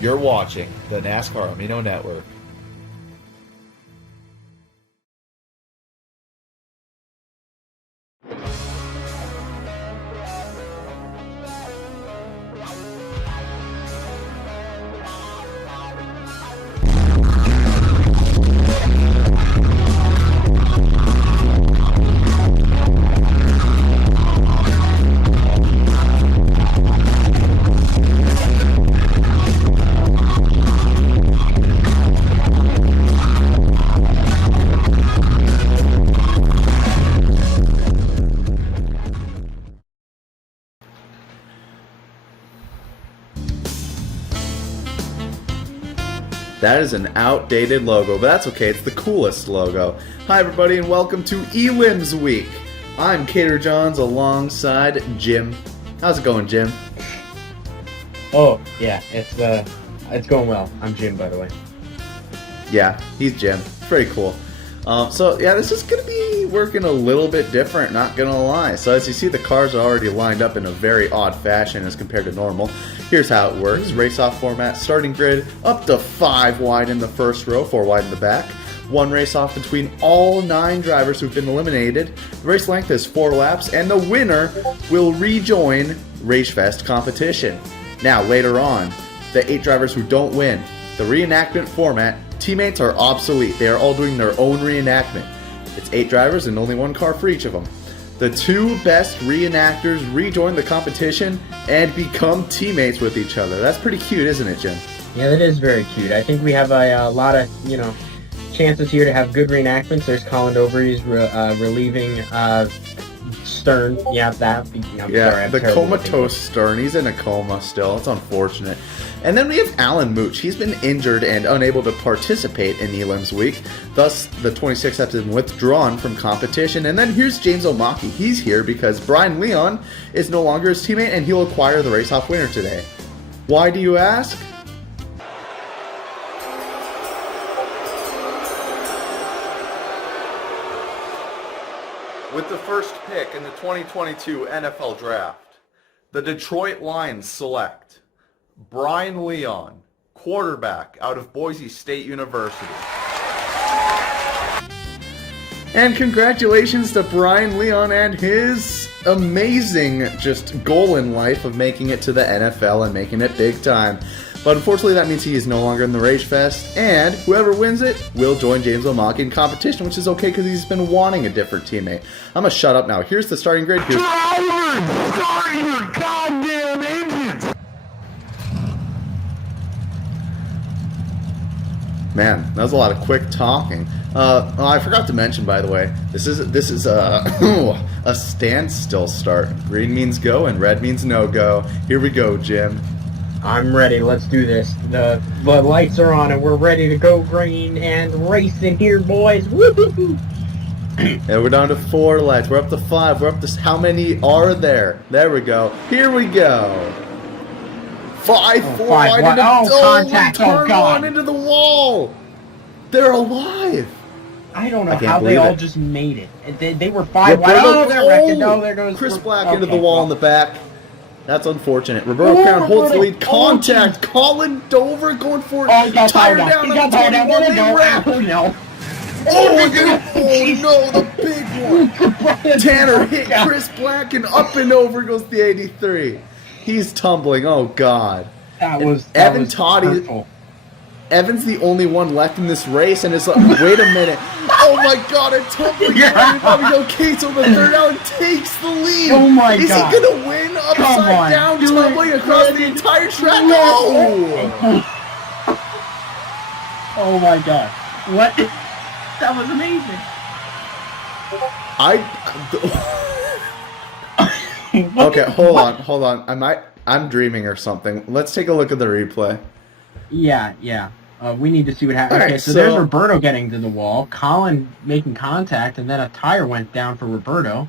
You're watching the NASCAR Amino Network. That is an outdated logo, but that's okay. It's the coolest logo. Hi, everybody, and welcome to Ewings Week. I'm Cater Johns alongside Jim. How's it going, Jim? Oh, yeah, it's going well. I'm Jim, by the way. Yeah, he's Jim. Pretty cool. This is going to be working a little bit different, not going to lie. So as you see, the cars are already lined up in a very odd fashion as compared to normal. Here's how it works. Race-off format, starting grid, up to 5 wide in the first row, 4 wide in the back. 1 race-off between all 9 drivers who've been eliminated. The race length is 4 laps, and the winner will rejoin Racefest competition. Now, later on, the 8 drivers who don't win, the reenactment format, teammates are obsolete. They are all doing their own reenactment. It's 8 drivers and only 1 car for each of them. The 2 best reenactors rejoin the competition and become teammates with each other. That's pretty cute, isn't it, Jim? Yeah, that is very cute. I think we have a lot of, chances here to have good reenactments. There's Colin Overy's relieving Stern. Yeah, that. Sorry, the comatose Stern. He's in a coma still. It's unfortunate. And then we have Alan Mooch. He's been injured and unable to participate in Elim's Week. Thus, the 26 have been withdrawn from competition. And then here's James O'Maki. He's here because Brian Leon is no longer his teammate and he'll acquire the race-off winner today. Why, do you ask? With the first pick in the 2022 NFL Draft, the Detroit Lions select Brian Leon, quarterback out of Boise State University. And congratulations to Brian Leon and his amazing just goal in life of making it to the NFL and making it big time. But unfortunately that means he is no longer in the Ragefest, and whoever wins it will join James O'Maki in competition, which is okay because he's been wanting a different teammate. I'm going to shut up now. Here's the starting grid. Here's start your goddamn engines! Man, that was a lot of quick talking. I forgot to mention, by the way, this is a standstill start. Green means go and red means no go. Here we go, Jim. I'm ready. Let's do this. The lights are on and we're ready to go green and racing here, boys. Woo-hoo-hoo. And we're down to 4 lights. We're up to 5. We're up to how many are there? There we go. Here we go. 5, 4 wide into contact. Turn 1 into the wall. They're alive. I don't know how they all just made it. They were 5 wide. Oh, they're wrecking. Oh, there goes Chris Black into the wall in the back. That's unfortunate. Roberto Crown holds the lead. Contact. Colin Dover going for it. He got Tire down. down. He got tired down. They wrap. Oh, no. Oh no, the big one. Tanner hit Chris Black and up and over goes the 83. He's tumbling. Oh God. Evan Toddy. Evan's the only one left in this race, and it's like, wait a minute. Oh my God, a tumbling Fabio Cates on the third out and takes the lead. Oh my God. Is he going to win upside down, tumbling across the entire track? No! Oh my God. What? That was amazing. Okay, hold on. I'm dreaming or something. Let's take a look at the replay. Yeah. We need to see what happened. Okay, so there's Roberto getting to the wall, Colin making contact, and then a tire went down for Roberto.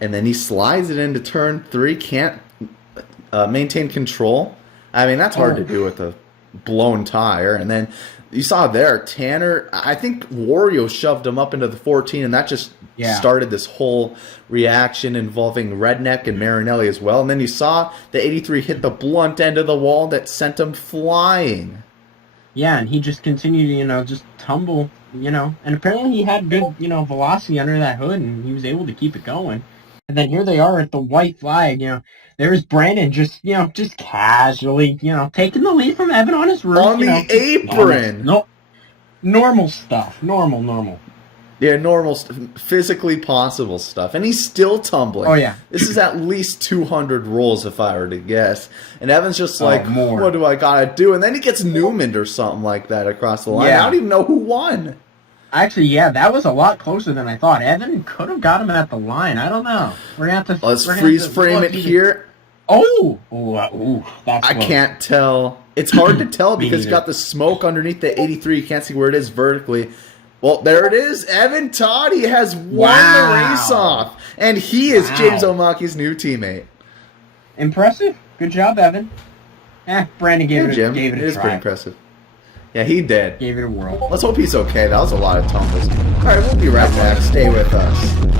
And then he slides it into turn 3, can't maintain control. I mean, that's hard to do with a blown tire. And then you saw there, Tanner, I think Wario shoved him up into the 14, and that just started this whole reaction involving Redneck and Marinelli as well. And then you saw the 83 hit the blunt end of the wall that sent him flying. Yeah, and he just continued to, just tumble, and apparently he had good, velocity under that hood, and he was able to keep it going. And then here they are at the white flag, there's Brandon just casually, taking the lead from Evan on his roof. On the apron. Normal stuff. Normal. Yeah, normal, physically possible stuff. And he's still tumbling. Oh, yeah. This is at least 200 rolls, if I were to guess. And Evan's just like, more. What do I got to do? And then he gets Newman or something like that across the line. I don't even know who won. Actually, yeah, that was a lot closer than I thought. Evan could have got him at the line. I don't know. We're going to have to... Let's freeze frame it here. Oh! That's I can't tell. It's hard to tell because you got the smoke underneath the 83. You can't see where it is vertically. Well, there it is. Evan Toddy has won the race off. And he is James Omaki's new teammate. Impressive. Good job, Evan. Brandon gave it a try. It is pretty impressive. Yeah, he did. Gave it a whirl. Let's hope he's okay. That was a lot of tumbles. All right, we'll be right back. Stay with us.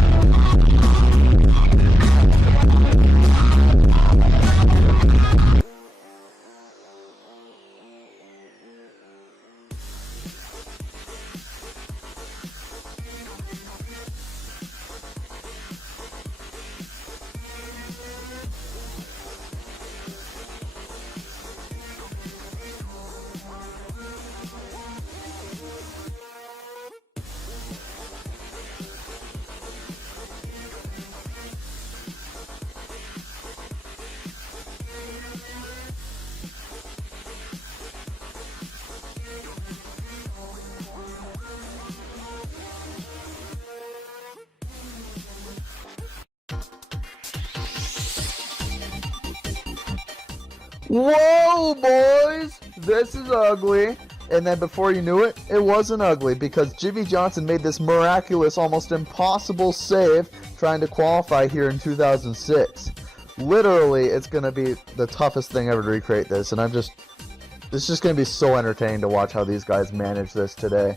Whoa, boys! This is ugly. And then before you knew it, it wasn't ugly because Jimmy Johnson made this miraculous, almost impossible save trying to qualify here in 2006. Literally, it's going to be the toughest thing ever to recreate this, and it's just going to be so entertaining to watch how these guys manage this today.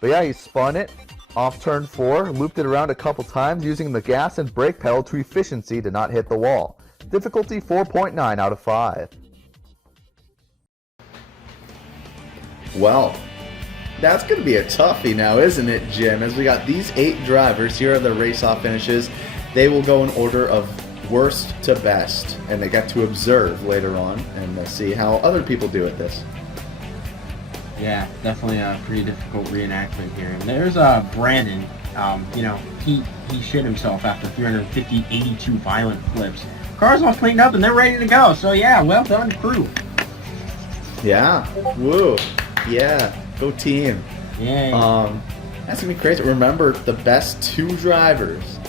But yeah, he spun it off turn 4, looped it around a couple times using the gas and brake pedal to efficiency to not hit the wall. Difficulty 4.9 out of 5. Well, that's going to be a toughie now, isn't it, Jim? As we got these 8 drivers, here are the race-off finishes. They will go in order of worst to best, and they get to observe later on and see how other people do at this. Yeah, definitely a pretty difficult reenactment here. And there's Brandon. He shit himself after 82 violent flips. Car's all cleaned up and they're ready to go. So yeah, well done, crew. Yeah. Woo. Yeah. Go team. Yeah. That's gonna be crazy. Remember, the best 2 drivers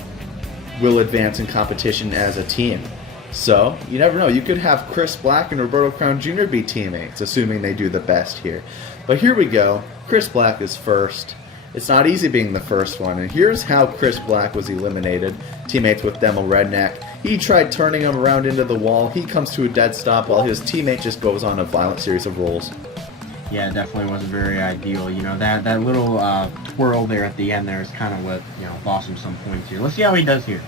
will advance in competition as a team. So you never know. You could have Chris Black and Roberto Crown Jr. be teammates, assuming they do the best here. But here we go. Chris Black is first. It's not easy being the first one. And here's how Chris Black was eliminated. Teammates with Demo Redneck. He tried turning him around into the wall. He comes to a dead stop while his teammate just goes on a violent series of rolls. Yeah, definitely wasn't very ideal. That little twirl there at the end there is kind of what, lost him some points here. Let's see how he does here.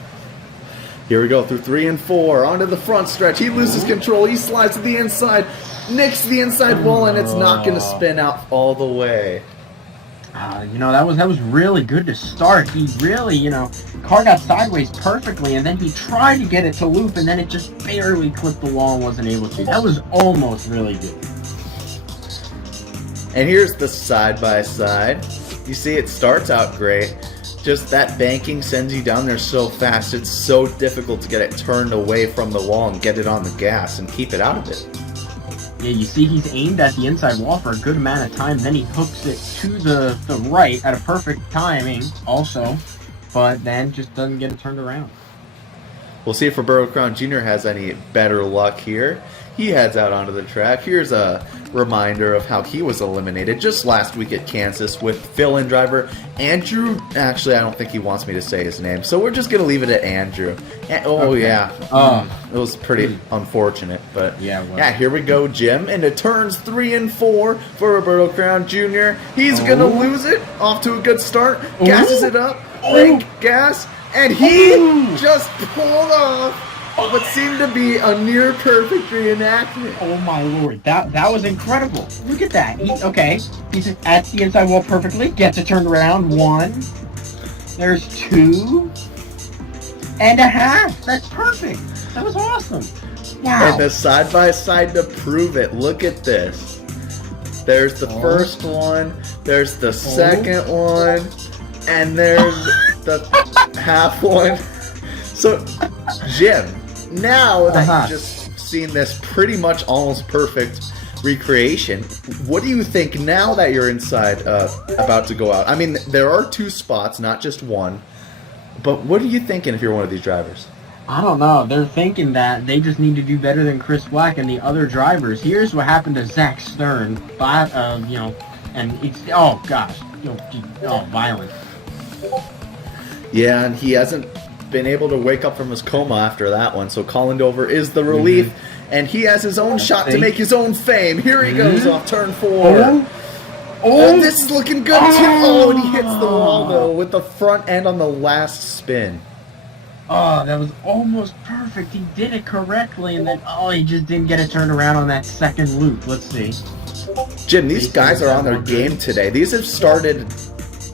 Here we go through 3 and 4. Onto the front stretch. He loses control. He slides to the inside. Nicks the inside wall, and it's not going to spin out all the way. That was really good to start. He really, the car got sideways perfectly, and then he tried to get it to loop, and then it just barely clipped the wall and wasn't able to. That was almost really good. And here's the side-by-side. You see, it starts out great. Just that banking sends you down there so fast. It's so difficult to get it turned away from the wall and get it on the gas and keep it out of it. Yeah, you see he's aimed at the inside wall for a good amount of time, then he hooks it to the right at a perfect timing also, but then just doesn't get it turned around. We'll see if Roberto Crown Jr. has any better luck here. He heads out onto the track. Here's a reminder of how he was eliminated just last week at Kansas with fill-in driver Andrew. Actually, I don't think he wants me to say his name, so we're just going to leave it at Andrew. It was pretty unfortunate. But Yeah, well. yeah, here we go, Jim. Into turns 3 and 4 for Roberto Crown Jr. He's gonna lose it. Off to a good start. Gasses it up. Brake, gas, and he just pulled off what seemed to be a near perfect reenactment. Oh my lord, that was incredible. Look at that. He's at the inside wall perfectly. Gets it turned around. 1. There's 2.5. That's perfect. That was awesome. Wow. And the side-by-side to prove it. Look at this. There's the first one. There's the second one. And there's the half one. So, Jim, now that you've just seen this pretty much almost perfect recreation, what do you think now that you're inside about to go out? I mean, there are 2 spots, not just one. But what are you thinking if you're one of these drivers? I don't know. They're thinking that they just need to do better than Chris Black and the other drivers. Here's what happened to Zach Stern. And it's, oh gosh, violent. Yeah, and he hasn't been able to wake up from his coma after that one, so Colin Dover is the relief, and he has his own shot to make his own fame. Here he goes off turn 4. Oh, this is looking good too. Oh, and he hits the wall though with the front end on the last spin. Oh, that was almost perfect. He did it correctly, and then, he just didn't get it turned around on that second loop. Let's see. Jim, these guys are on their game today. These have started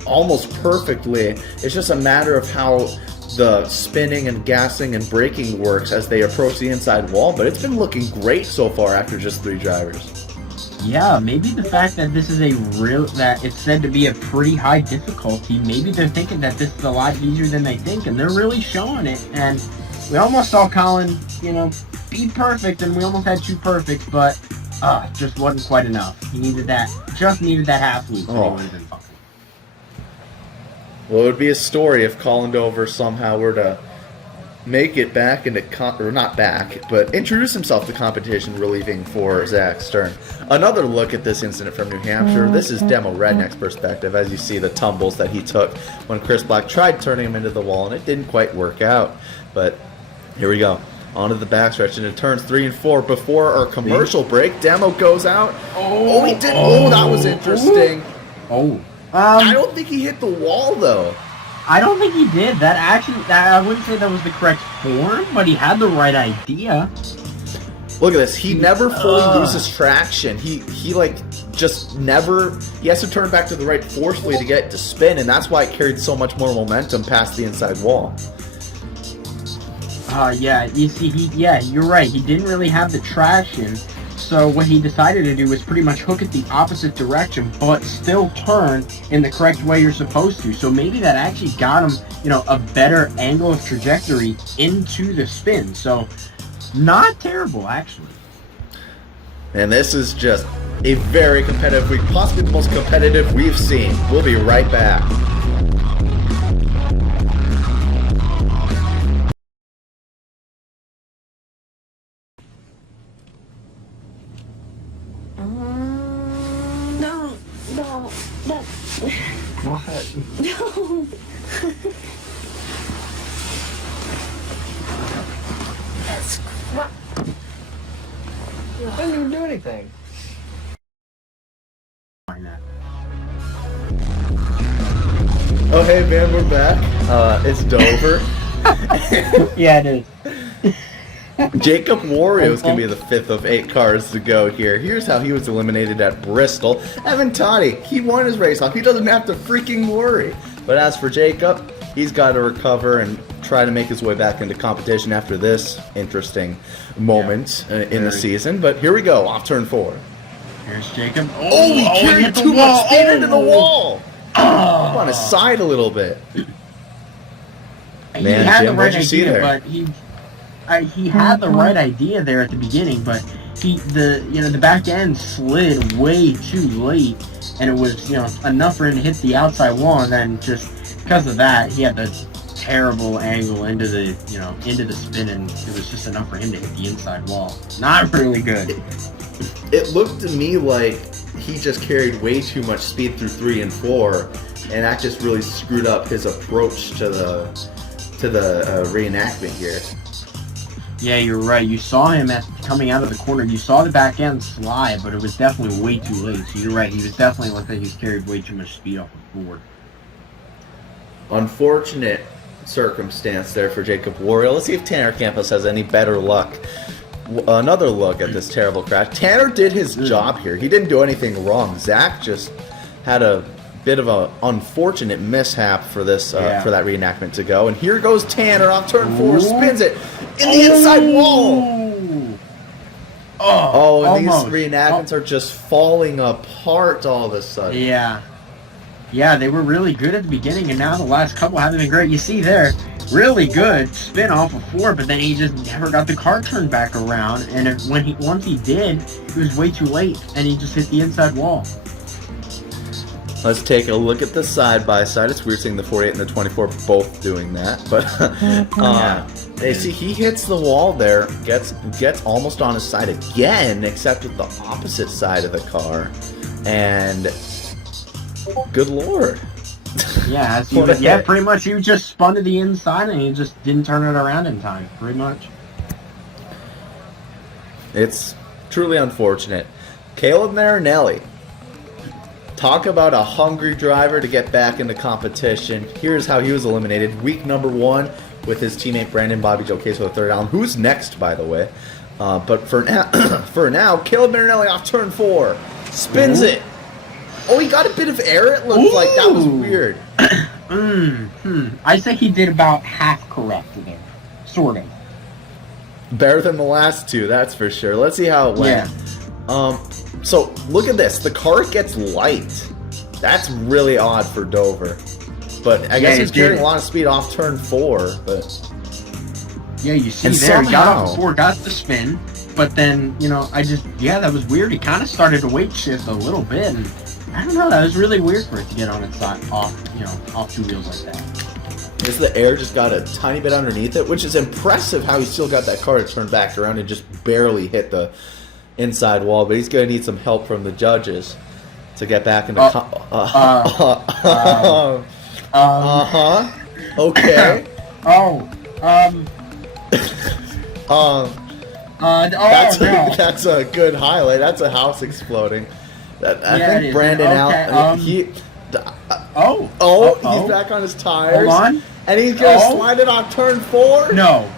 almost perfectly. It's just a matter of how the spinning and gassing and braking works as they approach the inside wall, but it's been looking great so far after just 3 drivers. Yeah, maybe the fact that this is that it's said to be a pretty high difficulty, maybe they're thinking that this is a lot easier than they think, and they're really showing it. And we almost saw Colin, be perfect, and we almost had 2 perfects, but just wasn't quite enough. He needed that half loop, and he would have been fine. Well, it would be a story if Colin Dover somehow were to make it back into or not back, but introduce himself to competition, relieving for Zach Stern. Another look at this incident from New Hampshire. This is Demo Redneck's perspective, as you see the tumbles that he took when Chris Black tried turning him into the wall, and it didn't quite work out. But here we go. Onto the backstretch into turns 3 and 4 before our commercial break. Demo goes out. Oh, he did. Oh, that was interesting. I don't think he hit the wall though. I don't think he did. I wouldn't say that was the correct form, but he had the right idea. Look at this. He never fully loses traction. He just never. He has to turn back to the right forcefully to get it to spin, and that's why it carried so much more momentum past the inside wall. Yeah. You see, you're right. He didn't really have the traction. So what he decided to do was pretty much hook it the opposite direction, but still turn in the correct way you're supposed to. So maybe that actually got him, a better angle of trajectory into the spin. So not terrible, actually. And this is just a very competitive week, possibly the most competitive we've seen. We'll be right back. What? No. That's crap. I didn't even do anything. Oh, hey, man, we're back. It's Dover. Yeah, it is. Jacob Wario is going to be the 5th of 8 cars to go here. Here's how he was eliminated at Bristol. Evan Toddy, he won his race off. He doesn't have to freaking worry. But as for Jacob, he's got to recover and try to make his way back into competition after this interesting moment in the season. But here we go, off turn 4. Here's Jacob. Oh, he carried too much speed into the wall. Up on his side a little bit. Man, Man, he had Jim, the right what'd you see idea, there? but he had the right idea there at the beginning, but the back end slid way too late, and it was enough for him to hit the outside wall, and then just because of that, he had the terrible angle into the spin, and it was just enough for him to hit the inside wall. Not really good. It looked to me like he just carried way too much speed through 3 and 4, and that just really screwed up his approach to the reenactment here. Yeah, you're right. You saw him coming out of the corner. You saw the back end slide, but it was definitely way too late. So you're right. He was definitely looked like he carried way too much speed off the board. Unfortunate circumstance there for Jacob Warrior. Let's see if Tanner Campos has any better luck. Another look at this terrible crash. Tanner did his job here. He didn't do anything wrong. Zach just had a bit of an unfortunate mishap for this for that reenactment to go. And here goes Tanner off turn 4, spins it in the inside wall. Oh, and these reenactments are just falling apart all of a sudden. Yeah. Yeah, they were really good at the beginning, and now the last couple haven't been great. You see there, really good spin off of 4, but then he just never got the car turned back around. And once he did, it was way too late, and he just hit the inside wall. Let's take a look at the side-by-side. It's weird seeing the 48 and the 24 both doing that. But you see, he hits the wall there, gets almost on his side again, except with the opposite side of the car. And good lord. Yeah, pretty much he just spun to the inside and he just didn't turn it around in time, pretty much. It's truly unfortunate. Caleb Marinelli. Talk about a hungry driver to get back into competition. Here's how he was eliminated. Week number 1 with his teammate Brandon Bobby Joe Case with a third down. Who's next, by the way? But for now, Caleb Marinelli off turn 4. Spins it. Oh, he got a bit of air, it looked like. That was weird. I say he did about half correct there. Sort of. Better than the last two, that's for sure. Let's see how it went. Yeah. So, look at this. The car gets light. That's really odd for Dover. But I guess he's carrying a lot of speed off turn 4. But yeah, you see there, he got off the 4, got the spin. But then, that was weird. He kind of started to weight shift a little bit. And I don't know, that was really weird for it to get on its side, off 2 wheels like that. Because the air just got a tiny bit underneath it, which is impressive how he still got that car to turn back around and just barely hit the inside wall. But he's going to need some help from the judges to get back into... Okay. That's a good highlight. That's a house exploding. I think Brandon he's back on his tires. Hold on. And he's going to slide it on turn 4? No.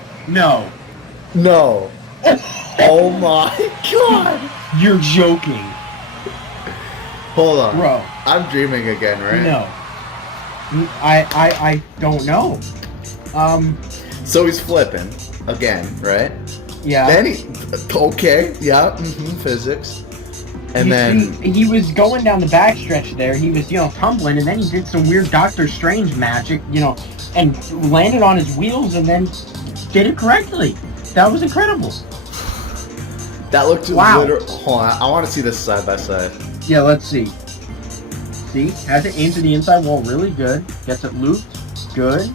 Oh my god. You're joking. Hold on. Bro. I'm dreaming again, right? No. I don't know. So he's flipping again, right? Yeah. Then physics. And then he was going down the backstretch there. He was, tumbling, and then he did some weird Doctor Strange magic, and landed on his wheels, and then did it correctly. That was incredible. That looked wow. Hold on, I want to see this side by side. Yeah, let's see. See, has it aimed to the inside wall really good. Gets it looped, good.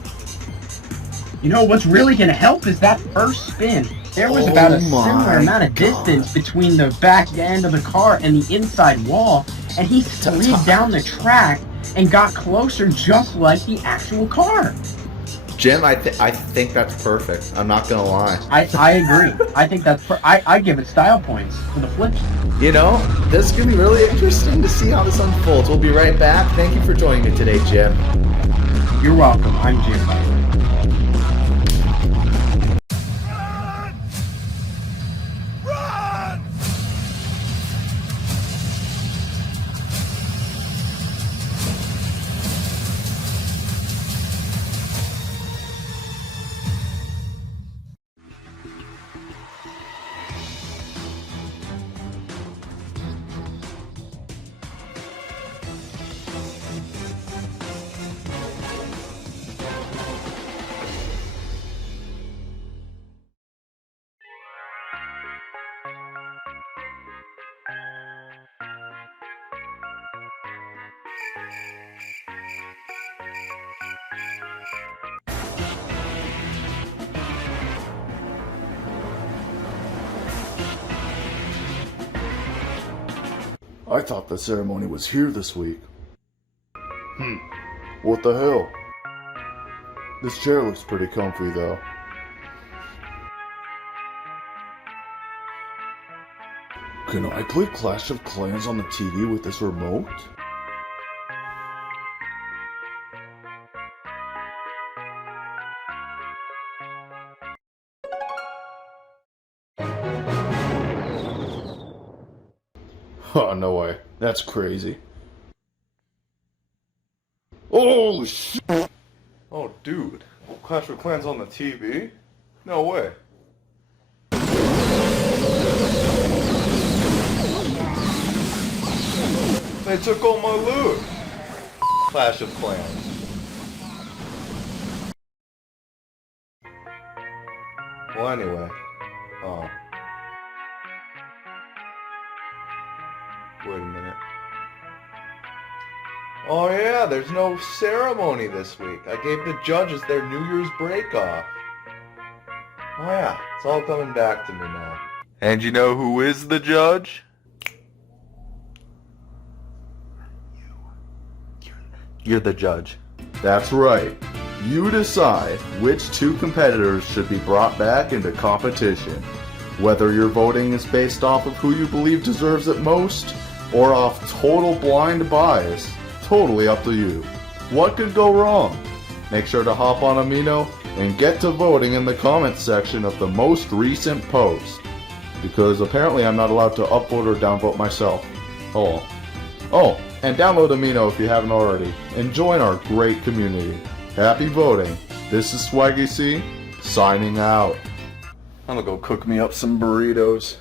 What's really going to help is that first spin. There was about a similar amount of distance between the back end of the car and the inside wall, and he slid down the track and got closer just like the actual car. Jim, I think that's perfect. I'm not going to lie. I agree. I think that's I give it style points for the flips. This is going to be really interesting to see how this unfolds. We'll be right back. Thank you for joining me today, Jim. You're welcome. I'm Jim, by the way. I thought the ceremony was here this week. What the hell? This chair looks pretty comfy though. Can I play Clash of Clans on the TV with this remote? Oh, no way. That's crazy. Oh, shit! Oh, dude. Clash of Clans on the TV? No way. They took all my loot. Clash of Clans. Well, anyway. Oh. Wait a minute. Oh yeah, there's no ceremony this week. I gave the judges their New Year's break off. Oh yeah, it's all coming back to me now. And you know who is the judge? You're the judge. That's right. You decide which two competitors should be brought back into competition. Whether your voting is based off of who you believe deserves it most, or off total blind bias, totally up to you. What could go wrong? Make sure to hop on Amino and get to voting in the comments section of the most recent post. Because apparently I'm not allowed to upvote or downvote myself. Oh, and download Amino if you haven't already, and join our great community. Happy voting. This is Swaggy C, signing out. I'm gonna go cook me up some burritos.